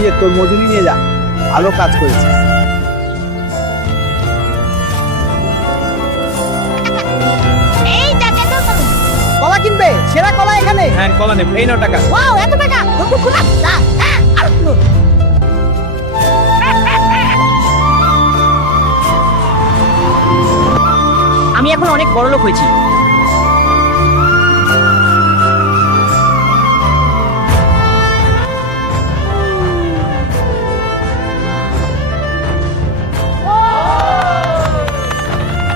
এই যে তোর মজুরি নিয়ে যা, ভালো কাজ করেছিস। এই টাকা দাও তুমি। কলা কিনবে? সেরা কলা এখানে। হ্যাঁ কলা নেব, এই নাও টাকা। ওয়াও, এত টাকা! দোকান খোলা। যা, হ্যাঁ, আরো কিনুন। আমি এখন অনেক বড় লোক হয়েছি,